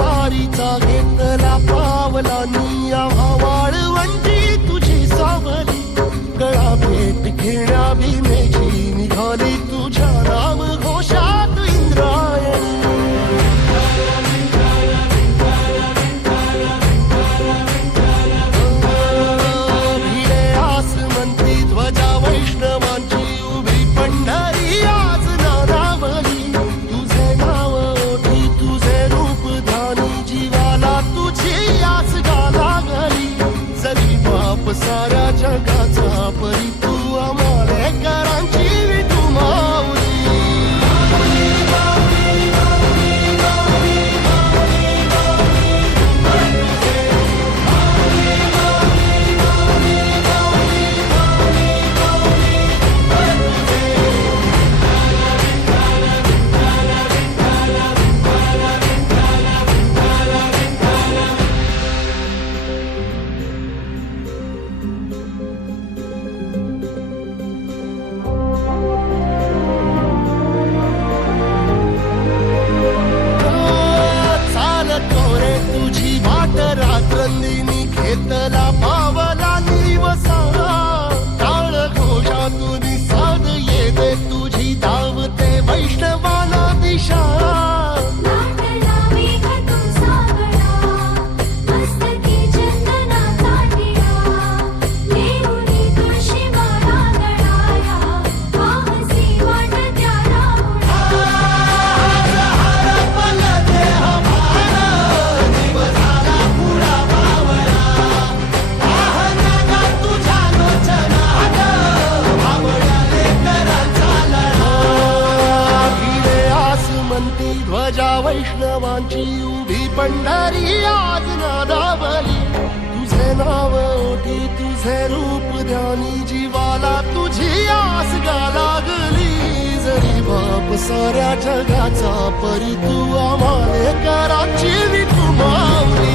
वारीचा घेतला पावला निया वाळवंटी तुझी सावली गळा भेट घेण्या भीमेची निघाली तुझ्या नाम घोषात इंद्रायणी भिडे आसमंती ध्वजा वैष्णवांची उभी पंढरी आज नादावली तुझे नाव ओठी तुझे रूप ध्यानी जीवाला तुझी आस लागली जरी बाप साऱ्या जगाचा परी तू आमालेकरांची विठू माऊली रात्रंदिनी घेतला पावला निवसा टाळ घोषातून साध येते तुझी धावते वैष्णवाला दिशा ध्वजा वैष्णवांची उभी पंढरी आज नादावली तुझे नाव ओठी तुझे रूप ध्यानी जीवाला तुझी आस लागली जरी बाप साऱ्या जगाचा परी तू आमालेकरांची विठू माऊली